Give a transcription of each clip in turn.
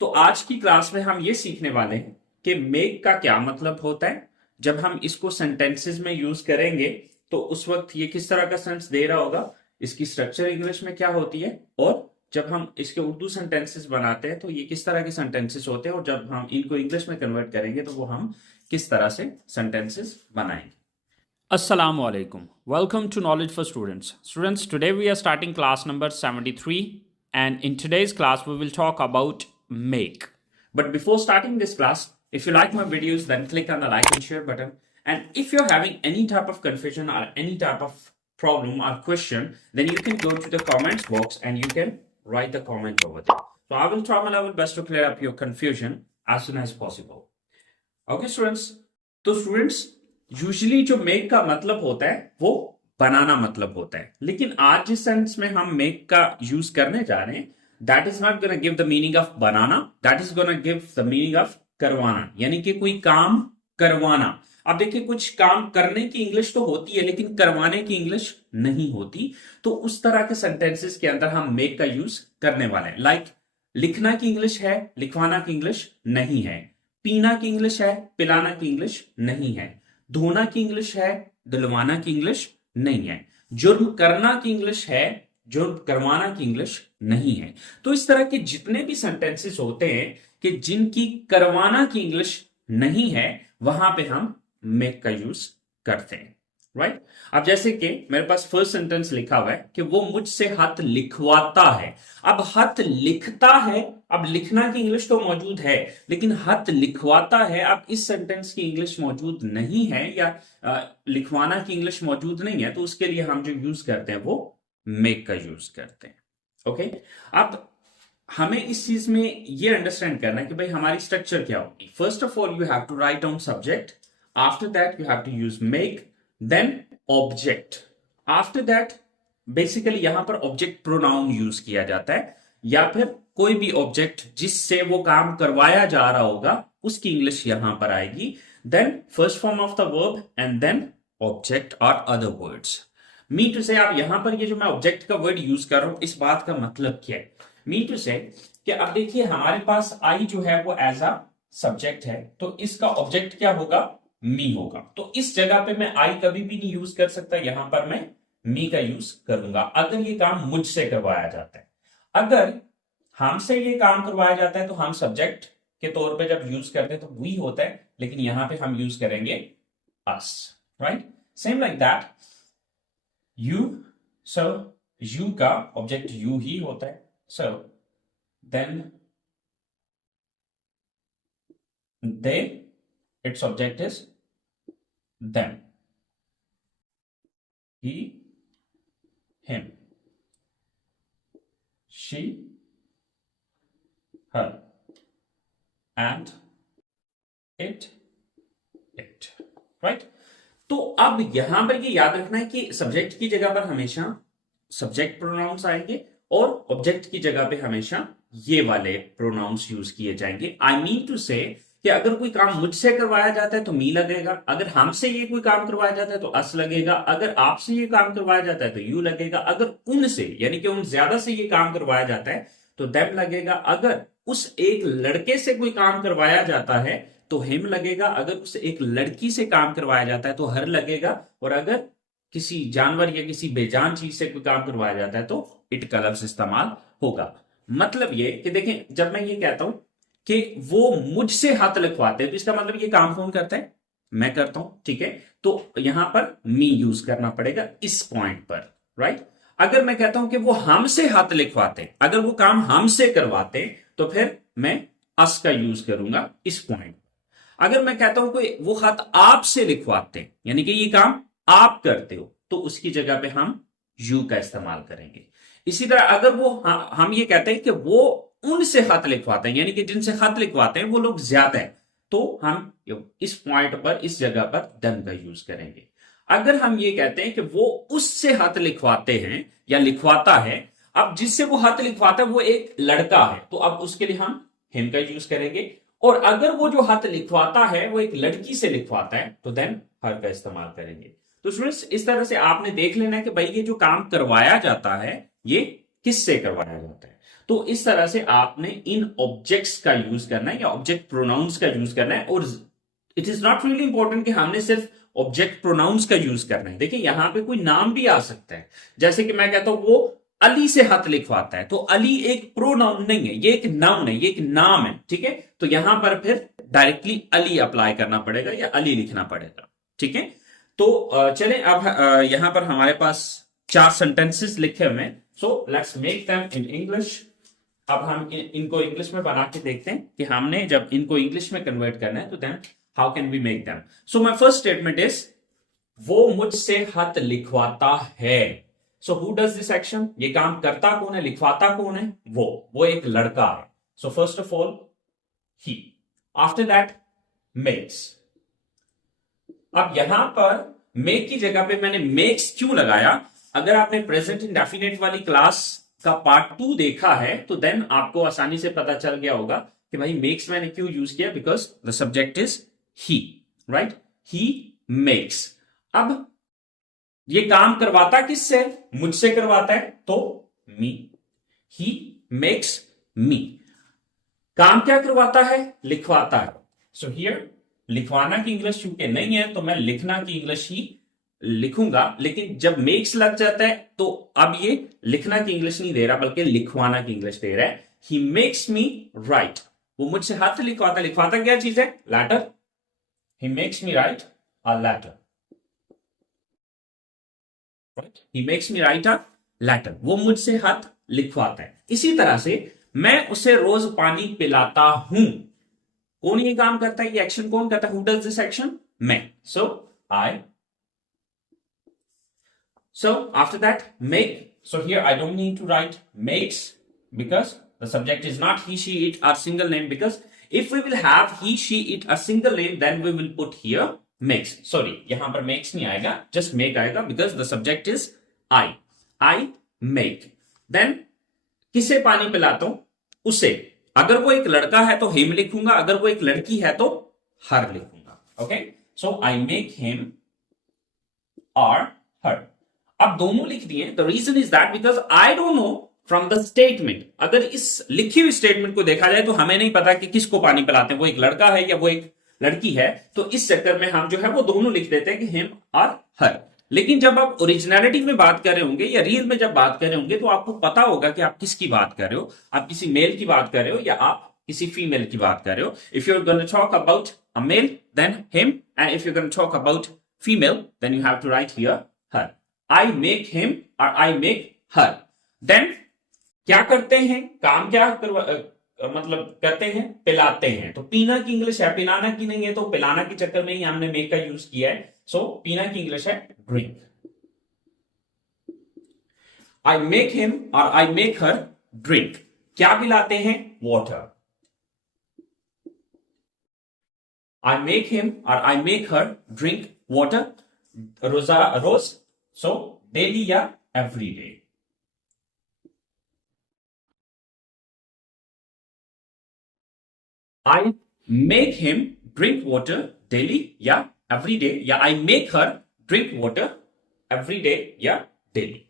तो आज की क्लास में हम ये सीखने वाले हैं कि मेक का क्या मतलब होता है। जब हम इसको सेंटेंसेस में यूज करेंगे तो उस वक्त ये किस तरह का सेंस दे रहा होगा, इसकी स्ट्रक्चर इंग्लिश में क्या होती है, और जब हम इसके उर्दू सेंटेंसेस बनाते हैं तो ये किस तरह के सेंटेंसेस होते हैं, और जब हम इनको इंग्लिश में कन्वर्ट करेंगे तो वो हम किस तरह से सेंटेंसेस बनाएंगे। Assalamu alaikum. Welcome to Knowledge for Students. Students, today we are starting class number 73, and in today's class we will talk about make. But before starting this class, if you like my videos, then click on the like and share button. And if you're having any type of confusion or any type of problem or question, then you can go to the comments box and you can write the comment over there. So I will try my level best to clear up your confusion as soon as possible. Okay, students? तो students, usually जो make का मतलब होता है वो बनाना मतलब होता है, लेकिन आज जिस सेंस में हम मेक का यूज करने जा रहे हैं, that is not gonna give the meaning of banana, that is gonna give the meaning of करवाना, यानी कि कोई काम करवाना। अब देखिए, कुछ काम करने की इंग्लिश तो होती है लेकिन करवाने की इंग्लिश नहीं होती, तो उस तरह के सेंटेंसेस के अंदर हम मेक का यूज करने वाले हैं। लाइक लिखना की इंग्लिश है, लिखवाना की इंग्लिश नहीं है। पीना की इंग्लिश है, पिलाना की इंग्लिश नहीं है। धोना की इंग्लिश है, धुलवाना की इंग्लिश नहीं है। जुर्म करना की इंग्लिश है, जुर्म करवाना की इंग्लिश नहीं है। तो इस तरह के जितने भी सेंटेंसेस होते हैं कि जिनकी करवाना की इंग्लिश नहीं है, वहां पे हम मेक का यूज करते हैं, राइट। अब जैसे कि मेरे पास फर्स्ट सेंटेंस लिखा हुआ है कि वो मुझसे खत लिखवाता है। अब खत लिखता है, अब लिखना की इंग्लिश तो मौजूद है लेकिन खत लिखवाता है। अब इस सेंटेंस की इंग्लिश मौजूद नहीं है या लिखवाना की इंग्लिश मौजूद नहीं है, तो उसके लिए हम जो यूज करते हैं वो मेक का यूज करते हैं। ओके, अब हमें इस चीज में ये अंडरस्टैंड करना है कि भाई हमारी स्ट्रक्चर क्या होगी। First of all you have to write down subject, after that you have to use make, then object. After that basically यहां पर ऑब्जेक्ट प्रोनाउन यूज किया जाता है, या फिर कोई भी ऑब्जेक्ट जिससे वो काम करवाया जा रहा होगा उसकी इंग्लिश यहां पर आएगी। Then first form of the verb and then object और other words. Mean to say, आप यहां पर ये जो मैं ऑब्जेक्ट का वर्ड यूज कर रहा हूं, इस बात का मतलब क्या है। मीन टू से कि अब देखिए हमारे पास आई जो है वो एज अ सब्जेक्ट है, तो इसका ऑब्जेक्ट क्या होगा, मी होगा। तो इस जगह पे मैं आई कभी भी नहीं यूज कर सकता, यहां पर मैं मी का यूज करूंगा अगर ये काम मुझसे करवाया जाता है। अगर हमसे ये काम करवाया जाता है तो हम सब्जेक्ट के तौर पे जब यूज करते हैं तो वी होता है, लेकिन यहां पे हम यूज करेंगे us, right. Same like that you, so you का ऑब्जेक्ट यू ही होता है, so then they, it's object is them, he, him, she, her, and it, right। तो अब यहां पर ये याद रखना है कि सब्जेक्ट की जगह पर हमेशा सब्जेक्ट प्रोनाउंस आएंगे और ऑब्जेक्ट की जगह पे हमेशा ये वाले प्रोनाउंस यूज किए जाएंगे। आई मीन टू से कि अगर कोई काम मुझसे करवाया जाता है तो मी लगेगा, अगर हमसे ये कोई काम करवाया जाता है तो अस लगेगा, अगर आपसे ये काम करवाया जाता है तो यू लगेगा, अगर उनसे यानी कि उन ज्यादा से ये काम करवाया जाता है तो देम लगेगा, अगर उस एक लड़के से कोई काम करवाया जाता है तो हिम लगेगा, अगर उस एक लड़की से काम करवाया जाता है तो हर लगेगा, और अगर किसी जानवर या किसी बेजान चीज से कोई काम करवाया जाता है तो इट का लफ्ज इस्तेमाल होगा। मतलब ये कि देखें, जब मैं ये कहता हूं कि वो मुझसे हाथ लिखवाते हैं तो इसका मतलब ये काम कौन करता है, मैं करता हूं, ठीक है। तो यहां पर मी यूज करना पड़ेगा इस पॉइंट पर, राइट। अगर मैं कहता हूं कि वो हमसे हाथ लिखवाते हैं, अगर वो काम हमसे करवाते हैं तो फिर मैं अस का यूज करूंगा इस पॉइंट। अगर मैं कहता हूं कि वो खत आपसे लिखवाते हैं, यानी कि ये काम आप करते हो, तो उसकी जगह पे हम यू का इस्तेमाल करेंगे। इसी तरह अगर वो हम ये कहते हैं कि वो उनसे खत लिखवाते हैं, यानी कि जिनसे खत लिखवाते हैं वो लोग ज्यादा है, तो हम इस पॉइंट पर, इस जगह पर दन का यूज करेंगे। अगर हम ये कहते हैं कि वो उससे खत लिखवाते हैं या लिखवाता है, अब जिससे वो खत लिखवाता है वो एक लड़का है, तो अब उसके लिए हम हिम का यूज करेंगे। और अगर वो जो खत लिखवाता है वो एक लड़की से लिखवाता है तो देन हर का इस्तेमाल करेंगे। तो स्टूडेंट्स, इस तरह से आपने देख लेना है कि भाई ये जो काम करवाया जाता है ये किससे करवाया जाता है। तो इस तरह से आपने इन ऑब्जेक्ट्स का यूज करना है या ऑब्जेक्ट प्रोनाउंस का यूज करना है। और it is not really important कि हमने सिर्फ ऑब्जेक्ट प्रोनाउंस का यूज करना है। देखिए यहां पे कोई नाम भी आ सकता है, जैसे कि मैं कहता हूं वो अली से हाथ लिखवाता है, तो अली एक प्रोनाउन नहीं है, ये एक नाउन है, ये एक नाम है, ठीक है। तो यहां पर फिर डायरेक्टली अली अप्लाई करना पड़ेगा या अली लिखना पड़ेगा, ठीक है। तो चलें अब यहां पर हमारे पास 4 सेंटेंसेस लिखे हुए हैं। So let's make them in English. अब हम इनको इंग्लिश में बना के देखते हैं कि हमने जब इनको इंग्लिश में कन्वर्ट करना है तो then how can we make them. So my first statement is वो मुझसे खत लिखवाता है। So who does this action, ये काम करता कौन है, लिखवाता कौन है, वो एक लड़का है। सो first of all he, after that makes. अब यहां पर मेक की जगह पे मैंने मेक्स क्यों लगाया, अगर आपने प्रेजेंट इंडेफिनिट वाली क्लास का पार्ट 2 देखा है तो देन आपको आसानी से पता चल गया होगा कि भाई मेक्स मैंने क्यों यूज किया, because the subject is he, right. He makes. अब ये काम करवाता किससे, मुझसे करवाता है, तो मी। ही मेक्स मी। काम क्या करवाता है, लिखवाता है। सो हियर लिखवाना की इंग्लिश चूंकि नहीं है तो मैं लिखना की इंग्लिश ही लिखूंगा, लेकिन जब मेक्स लग जाता है तो अब ये लिखना की इंग्लिश नहीं दे रहा बल्कि लिखवाना की इंग्लिश दे रहा है। ही मेक्स मी राइट, वो मुझसे हाथ लिखवाता। लिखवाता क्या चीज है, letter. He makes me write a letter, right. He makes me write a letter, वो मुझसे हाथ लिखवाता है। इसी तरह से मैं उसे रोज पानी पिलाता हूं। कौन ये काम करता है, ये एक्शन कौन करता है, हु डज दिस एक्शन, मैं। सो आई। So after that, make. So here I don't need to write makes because the subject is not he, she, it or single name, because if we will have he, she, it a single name then we will put here makes. Sorry, यहां पर makes नहीं आएगा, just make आएगा because the subject is I. I make. Then किसे पानी पिलाता हूं, उसे। अगर वो एक लड़का है तो him लिखूंगा, अगर वो एक लड़की है तो her लिखूंगा। Okay, so I make him or her. अब दोनों लिख दिए। The reason is that because I don't know from the statement. अगर इस लिखी हुई स्टेटमेंट को देखा जाए तो हमें नहीं पता कि किसको पानी पिलाते हैं, वो एक लड़का है या वो एक लड़की है। तो इस चक्कर में हम जो है वो दोनों लिख देते हैं कि हिम और हर। लेकिन जब आप ओरिजिनलिटी में बात कर रहे होंगे या रियल में जब बात कर रहे होंगे तो आपको पता होगा कि आप किसकी बात कर रहे हो। आप किसी मेल की बात कर रहे हो या आप किसी फीमेल की बात कर रहे हो। If you are going to talk about a male then him, and if you are going to talk about female then you have to write here her. I make him और I make her. Then क्या करते हैं, काम क्या मतलब करते हैं, पिलाते हैं। तो पीना की इंग्लिश है, पिलाना की नहीं है, तो पिलाना के चक्कर में ही हमने मेक का यूज किया है। सो पीना की इंग्लिश है ड्रिंक। I make him और I make her drink. क्या पिलाते हैं, water. I make him और I make her drink water. Rose. So daily या every day. I make him drink water daily या every day, या I make her drink water every day या daily.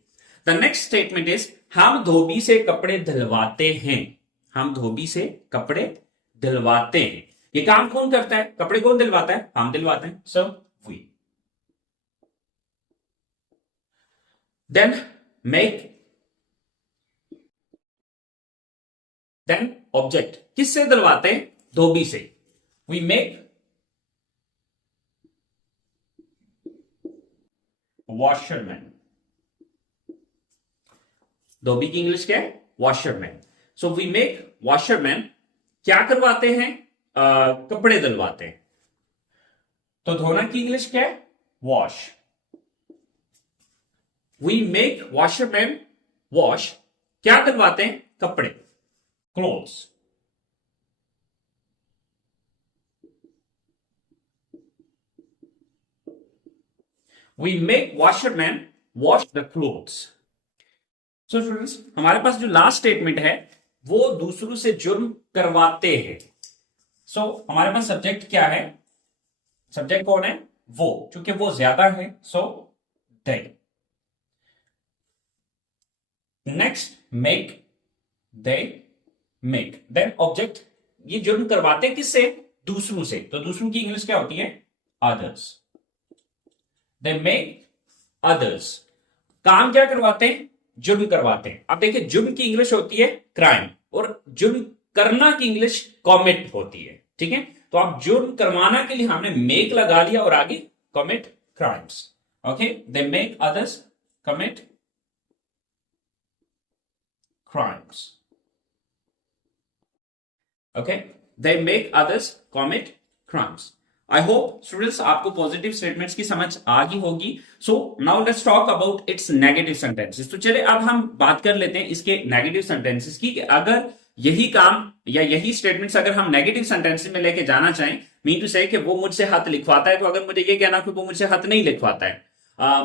The next statement is हम धोबी से कपड़े धुलवाते हैं। हम धोबी से कपड़े धुलवाते हैं। ये काम कौन करता है, कपड़े कौन दिलवाता है, हम दिलवाते हैं। So we. Then make. Then object, किससे दिलवाते हैं, धोबी से। We make washerman. धोबी की इंग्लिश क्या है, washerman. So we make washerman. क्या करवाते हैं, कपड़े दिलवाते हैं। तो धोना की इंग्लिश क्या है, wash. We make washerman wash. क्या दिलवाते हैं, कपड़े, clothes. We make washerman wash the clothes. So students, हमारे पास जो लास्ट स्टेटमेंट है वो दूसरों से जुर्म करवाते हैं। सो हमारे पास सब्जेक्ट क्या है, सब्जेक्ट कौन है, वो, क्योंकि वो ज्यादा है। So they. Next make. They make, then object, ये जुर्म करवाते किससे, दूसरों से, तो दूसरों की इंग्लिश क्या होती है, अदर्स। दे मेक अदर्स, काम क्या करवाते हैं, जुर्म करवाते हैं। अब देखिए जुर्म की इंग्लिश होती है क्राइम, और जुर्म करना की इंग्लिश कॉमिट होती है, ठीक है। तो आप जुर्म करवाना के लिए हमने मेक लगा लिया और आगे commit crimes. Okay, they make others commit crimes. Okay, they make others commit crimes. I hope students आपको पॉजिटिव स्टेटमेंट्स की समझ आ गई होगी। So now let's talk about it's negative sentences. तो चलिए अब हम बात कर लेते हैं इसके नेगेटिव सेंटेंसेस की, कि अगर यही काम या यही स्टेटमेंट्स अगर हम नेगेटिव सेंटेंसेस में लेके जाना चाहें, मीन टू से कि वो मुझसे हाथ लिखवाता है, तो अगर मुझे ये कहना हो कि वो मुझसे हाथ नहीं लिखवाता है,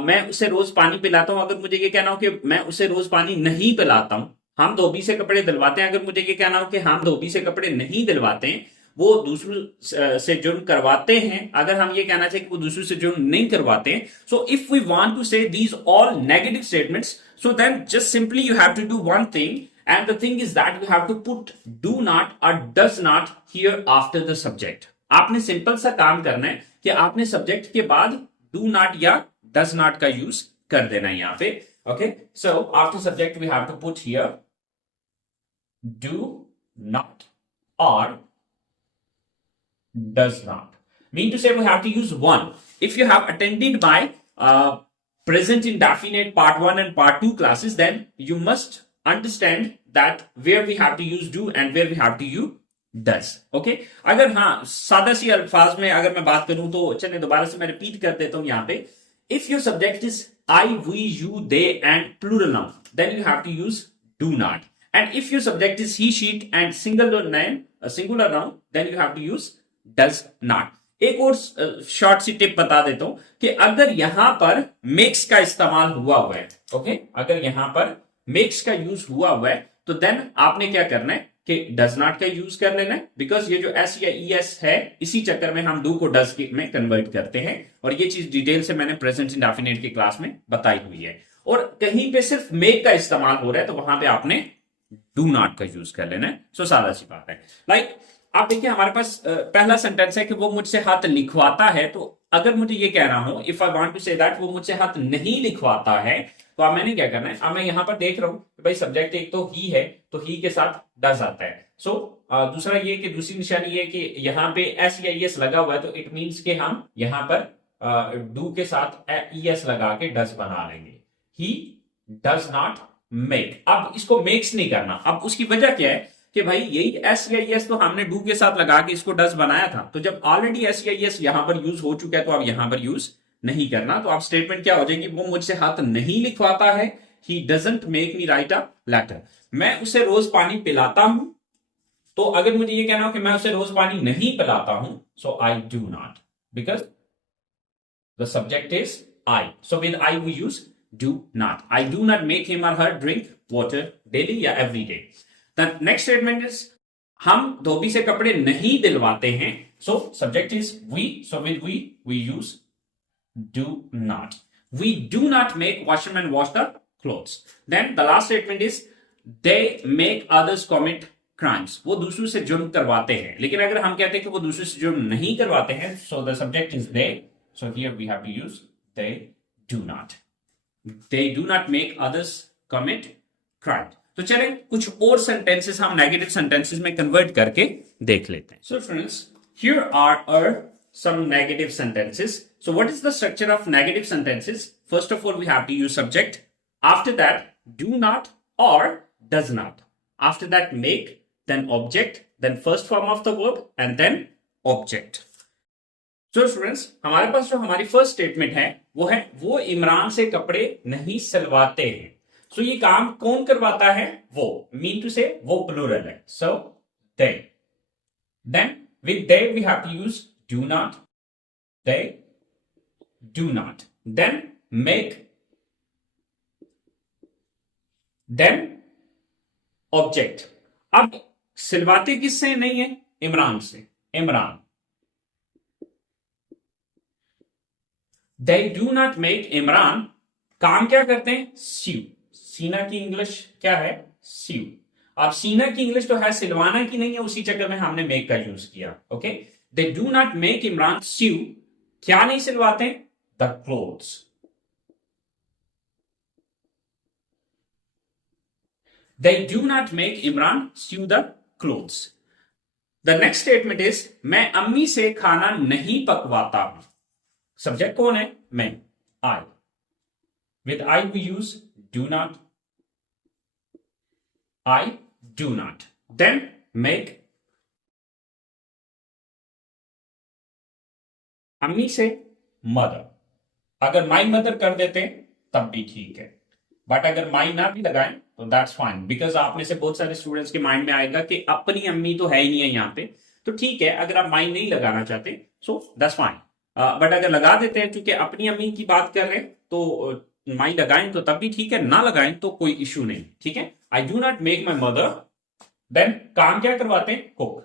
मैं उसे रोज पानी पिलाता हूं, अगर मुझे ये कहना हो कि मैं उसे रोज पानी नहीं पिलाता हूं, हम धोबी से कपड़े दिलवाते हैं, अगर मुझे ये कहना हो कि हम धोबी से कपड़े नहीं दिलवाते हैं, वो दूसरों से जुर्म करवाते हैं, अगर हम ये कहना चाहिए कि वो दूसरों से जुर्म नहीं करवाते हैं। So if we want to say these all negative statements, so then just simply you have to do one thing, and the thing is that you have to put do not और does not here after the subject. आपने simple सा काम करना है कि आपने subject के बाद डू नॉट या डज नॉट का यूज कर देना है यहां पे। Okay, so after subject we have to put here do not or does not. Mean to say we have to use one. If you have attended my present indefinite part 1 and part 2 classes, then you must understand that where we have to use do and where we have to use does. Okay, अगर हाँ सादा सी अल्फाज में अगर मैं बात करूं, तो चलिए दोबारा से मैं रिपीट कर देता हूं यहां पे। If your subject is I, we, you, they and plural noun, then you have to use do not. And if your subject is he, she and singular noun, then you have to use does not. एक और short सी tip बता देता हूं कि अगर यहां पर makes का इस्तेमाल हुआ है, ओके, अगर यहां पर मेक्स का यूज हुआ है, तो देन आपने क्या करना है कि डज नॉट का यूज कर लेना है, बिकॉज ये जो एस या ई एस है, इसी चक्कर में हम डू को डज में कन्वर्ट करते हैं, और ये चीज डिटेल से मैंने प्रेजेंट इंडेफिनिट की क्लास में बताई हुई है। और कहीं पे सिर्फ मेक का इस्तेमाल हो रहा है, तो वहां पे आपने डू नॉट का यूज कर लेना है। सो सादा सी बात है। लाइक आप देखिए हमारे पास पहला सेंटेंस है कि वो मुझसे हाथ लिखवाता है, तो अगर मुझे ये कहना हो, if I want to say that वो मुझसे हाथ नहीं लिखवाता है, तो अब मैंने क्या करना है, अब मैं यहां पर देख रहा हूं कि भाई सब्जेक्ट एक तो ही है, तो ही के साथ डज आता है। सो दूसरा ये कि दूसरी निशानी ये कि यहाँ पे एस या एस लगा हुआ है, तो इट मीन्स कि हम यहां पर डू के साथ एस लगा के डज बना लेंगे। He does not make. अब इसको मेक्स नहीं करना। अब उसकी वजह क्या है कि भाई यही एस या एस तो हमने डू के साथ लगा के इसको डज बनाया था, तो जब ऑलरेडी एस या एस यहां पर यूज हो चुका है, तो अब यहां पर यूज नहीं करना। तो अब स्टेटमेंट क्या हो जाएगी, वो मुझसे हाथ नहीं लिखवाता है, he doesn't make me write a letter. मैं उसे रोज पानी पिलाता हूं, तो अगर मुझे ये कहना हो कि मैं उसे रोज पानी नहीं पिलाता हूं, so I do not, because the subject is I, so with I we use do not. I do not make him or her drink water daily या every day. The next statement is हम धोबी से कपड़े नहीं दिलवाते हैं, so subject is we, so with we use do not. We do not make washerman wash the clothes. Then the last statement is they make others commit crimes. वो दूसरों से जुर्म करवाते हैं, लेकिन अगर हम कहते हैं कि वो दूसरों से जुर्म नहीं करवाते हैं, so the subject is they, so here we have to use they do not. They do not make others commit crime. तो चलें कुछ और सेंटेंसेस हम नेगेटिव सेंटेंसेस में कन्वर्ट करके देख लेते हैं। So friends, here are some negative sentences. So what is the structure of negative sentences? First of all, we have to use subject. After that, do not or does not. After that, make, then object, then first form of the verb, and then object. So students, हमारे पास जो हमारी first statement है वो इमरान से कपड़े नहीं सिलवाते हैं। सो ये काम कौन करवाता है, वो, मीन टू से वो प्लूरल है, so they. Then with they we have to use do not, they do not, then make, then object. अब सिलवाते किससे नहीं है, इमरान से, Imran. They do not make Imran काम क्या करते हैं, सीव। सीना की इंग्लिश क्या है, सीव। अब सीना की इंग्लिश तो है, सिलवाना की नहीं है, उसी चक्कर में हमने मेक का यूज किया। Okay, they do not make Imran sew, क्या नहीं सिलवाते? The clothes. They do not make Imran sew the clothes. The next statement is मैं अम्मी से खाना नहीं पकवाता हूं। सब्जेक्ट कौन है? मैं, I. With I we use do not. I do not. Then make अम्मी से मदर। अगर माई मदर कर देते तब भी ठीक है, बट अगर माई ना भी लगाएं तो दैट्स फाइन, बिकॉज आप में से बहुत सारे स्टूडेंट्स के माइंड में आएगा कि अपनी अम्मी तो है ही नहीं है यहाँ पे, तो ठीक है अगर आप माई नहीं लगाना चाहते सो दैट्स फाइन, बट अगर लगा देते हैं क्योंकि अपनी अम्मी की बात कर रहे हैं तो माई लगाएं तो तब भी ठीक है, ना लगाएं तो कोई इश्यू नहीं। ठीक है, I do not make my mother, then काम क्या करवाते हैं? कुक,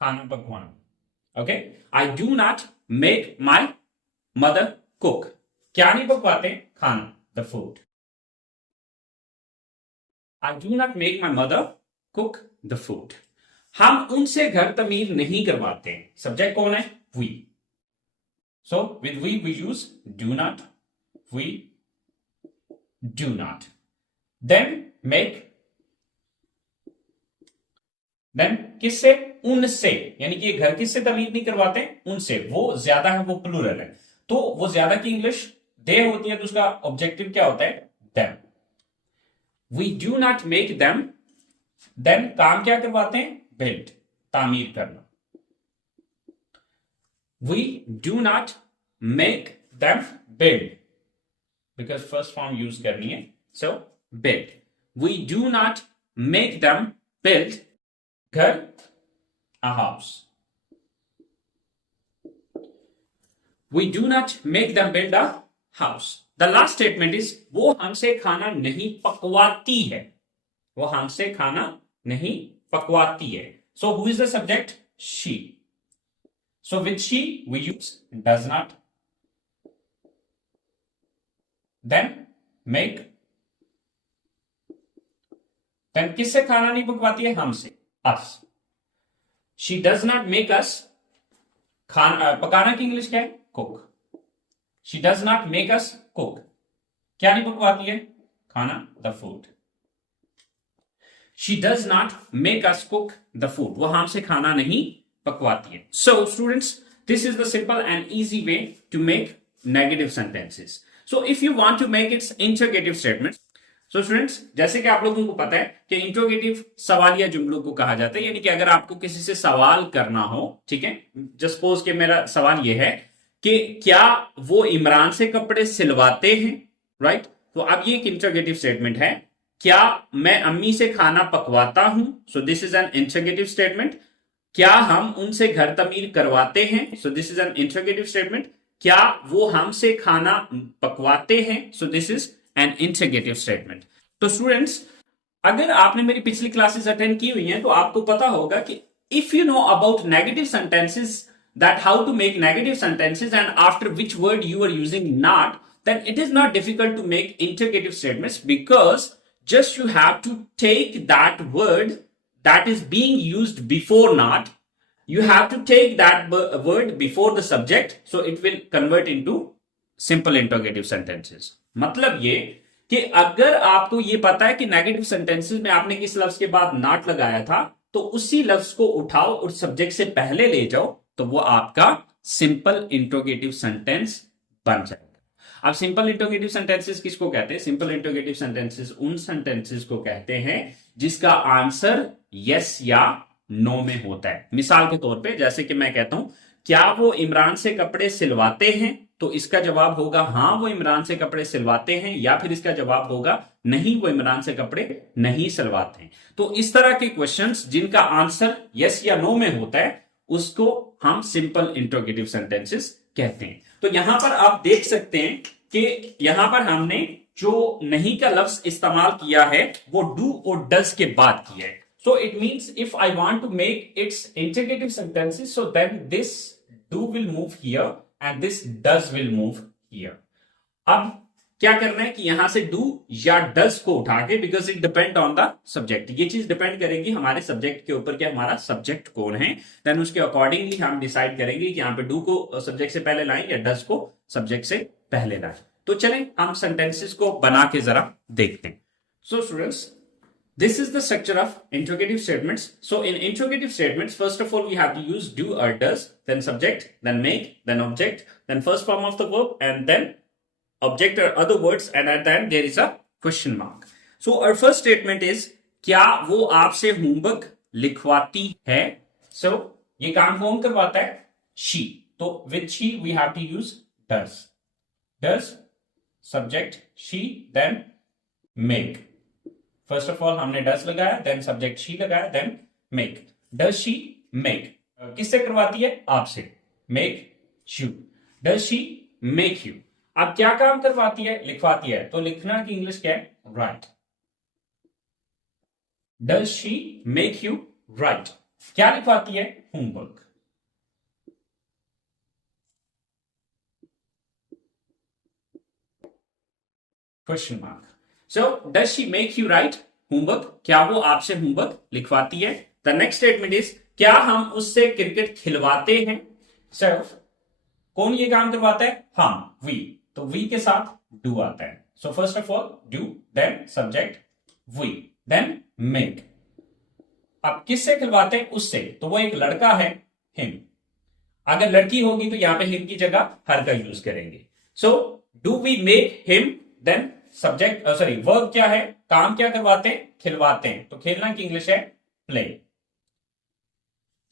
खाना पकवाना। Okay, I do not make my mother cook, क्या नहीं पकवाते? खाना, the food. I do not make my mother cook the food. हम उनसे घर तमीर नहीं करवाते। सब्जेक्ट कौन है? We. So with we use do not, we do not. Then make, then किससे? उनसे, यानी कि घर किससे तमीर नहीं करवाते? उनसे। वो ज्यादा है, वो प्लूरल है, तो वो ज्यादा की इंग्लिश दे होती है, तो उसका ऑब्जेक्टिव क्या होता है? Them. We do not make them, देन काम क्या करवाते हैं? बिल्ड, तामीर करना। We do not make them build, because first form use करनी है, so build. We do not make them build घर, a house. We do not make them build a house. The last statement is वो हमसे खाना नहीं पकवाती है, वो हमसे खाना नहीं पकवाती है। So who is the subject? She. So with she we use does not, then make, then किससे खाना नहीं पकवाती है? हमसे, us. She does not make us, खाना पकाना की इंग्लिश क्या है? Cook. She does not make us cook, क्या नहीं पकवाती है? खाना, the food. She does not make us cook the food, वो हमसे खाना नहीं पकवाती है। So students, this is the simple and easy way to make negative sentences. So if you want to make its interrogative statements, so students, जैसे कि आप लोगों को पता है कि इंट्रोगेटिव सवालिया जुमलों को कहा जाता है, यानी कि अगर आपको किसी से सवाल करना हो, ठीक है, जस्ट सपोज कि मेरा सवाल यह है कि क्या वो इमरान से कपड़े सिलवाते हैं, राइट? तो अब ये एक इंट्रोगेटिव स्टेटमेंट है। क्या मैं अम्मी से खाना पकवाता हूं? So this is an interrogative statement. क्या हम उनसे घर तमीर करवाते हैं? So this is an interrogative statement. क्या वो हमसे खाना पकवाते हैं? So this is an interrogative statement. तो स्टूडेंट्स, अगर आपने मेरी पिछली क्लासेस अटेंड की हुई हैं तो आपको पता होगा कि if you know about negative sentences, that how to make negative sentences and after which word you are using not, then it is not difficult to make interrogative statements, because just you have to take that word that is being used before not, you have to take that word before the subject, so it will convert into simple interrogative sentences. मतलब ये कि अगर आपको ये पता है कि negative sentences में आपने किस लफ्ज के बाद नॉट लगाया था, तो उसी लफ्ज को उठाओ और सब्जेक्ट से पहले ले जाओ, तो वो आपका सिंपल इंट्रोगेटिव सेंटेंस बन जाएगा। अब सिंपल इंट्रोगेटिव सेंटेंसेस किसको कहते हैं? सिंपल इंट्रोगेटिव सेंटेंसेस उन सेंटेंसेस को कहते हैं जिसका आंसर यस या नो में होता है। मिसाल के तौर पे, जैसे कि मैं कहता हूं, क्या वो इमरान से कपड़े सिलवाते हैं? तो इसका जवाब होगा हां वो इमरान से कपड़े सिलवाते हैं, या फिर इसका जवाब होगा नहीं वो इमरान से कपड़े नहीं सिलवाते हैं। तो इस तरह के क्वेश्चंस जिनका आंसर यस या नो में होता है उसको हम सिंपल इंट्रोगेटिव सेंटेंसेस कहते हैं। तो यहां पर आप देख सकते हैं कि यहां पर हमने जो नहीं का लफ्ज इस्तेमाल किया है वो डू और डज के बाद किया है। So it means if I want to make its interrogative sentences, so then this do will move here and this does will move here. अब क्या करना है कि यहां से डू या डज को उठा के, because it depend on the subject, ये चीज डिपेंड करेगी हमारे सब्जेक्ट के ऊपर कि हमारा सब्जेक्ट कौन है, देन उसके अकॉर्डिंगली हम डिसाइड करेंगे कि यहाँ पे डू को सब्जेक्ट से पहले लाएं या डज को सब्जेक्ट से पहले लाएं। तो चलें हम सेंटेंसेस को बना के जरा देखते हैं। So students, this is the structure of interrogative statements. So in interrogative statements, first of all, we have to use do or does, then subject, then make, then object, then first form of the verb, and then object or other words, and at the end there is a question mark. So our first statement is, क्या वो आपसे homework लिखवाती है? So ये काम कौन करवाता है? She. तो with she we have to use does. Does, subject she, then make. First of all हमने डस लगाया, देन सब्जेक्ट शी लगाया, then make. Does she make, किससे करवाती है? आपसे। Make you. Does she make you, अब क्या काम करवाती है? लिखवाती है। तो लिखना की इंग्लिश क्या है? Right. Does she make you right, क्या लिखवाती है? Homework. Question mark. So, does she make you write homework? क्या वो आपसे होमवर्क लिखवाती है? The next statement is, क्या हम उससे क्रिकेट खिलवाते हैं? So, कौन ये काम करवाता है? हम, we. तो we के साथ do आता है। So, first of all, do, then subject, we, then make. अब किससे खिलवाते हैं? उससे। तो वो एक लड़का है, him. अगर लड़की होगी तो यहां पे him की जगह her का यूज करेंगे। So, do we make him? Then subject sorry verb क्या है? काम क्या करवाते हैं? खिलवाते हैं। तो खेलना की इंग्लिश है play.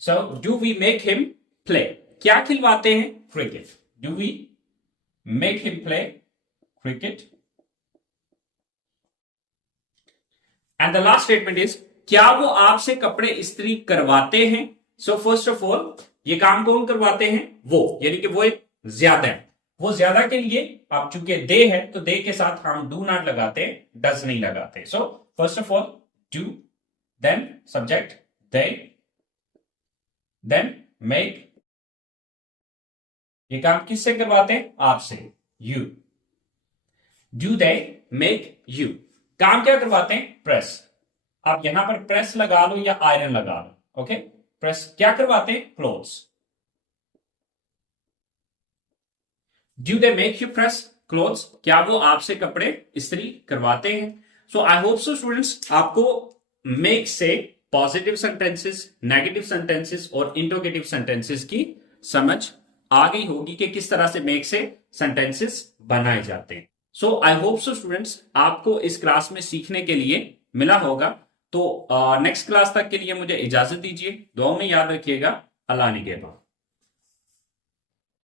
So do we make him play, क्या खिलवाते हैं? Cricket. Do we make him play cricket? And the last statement is, क्या वो आपसे कपड़े इस्त्री करवाते हैं? सो फर्स्ट ऑफ ऑल ये काम कौन करवाते हैं? वो, यानी कि वो एक ज्यादा है। वो ज्यादा के लिए आप चूंकि दे है तो दे के साथ हम डू नॉट लगाते, डज नहीं लगाते। So first of all do, then subject they, then make. ये काम किससे करवाते हैं? आपसे, you. Do they make you, काम क्या करवाते हैं? प्रेस। आप यहां पर प्रेस लगा लो या आयरन लगा लो, ओके। प्रेस क्या करवाते हैं? Clothes. Do they make you press clothes? क्या वो आपसे कपड़े इस्त्री करवाते हैं? सो आई होप सो स्टूडेंट्स, आपको मेक से पॉजिटिव सेंटेंसेस, नेगेटिव सेंटेंसेस और इंटरोगेटिव सेंटेंसेस की समझ आ गई होगी कि किस तरह से मेक से सेंटेंसेस बनाए जाते हैं। सो आई होप सो स्टूडेंट्स, आपको इस क्लास में सीखने के लिए मिला होगा। तो नेक्स्ट क्लास तक के लिए मुझे इजाजत दीजिए। दुआ में याद रखिएगा। अल्लाह निगहबान।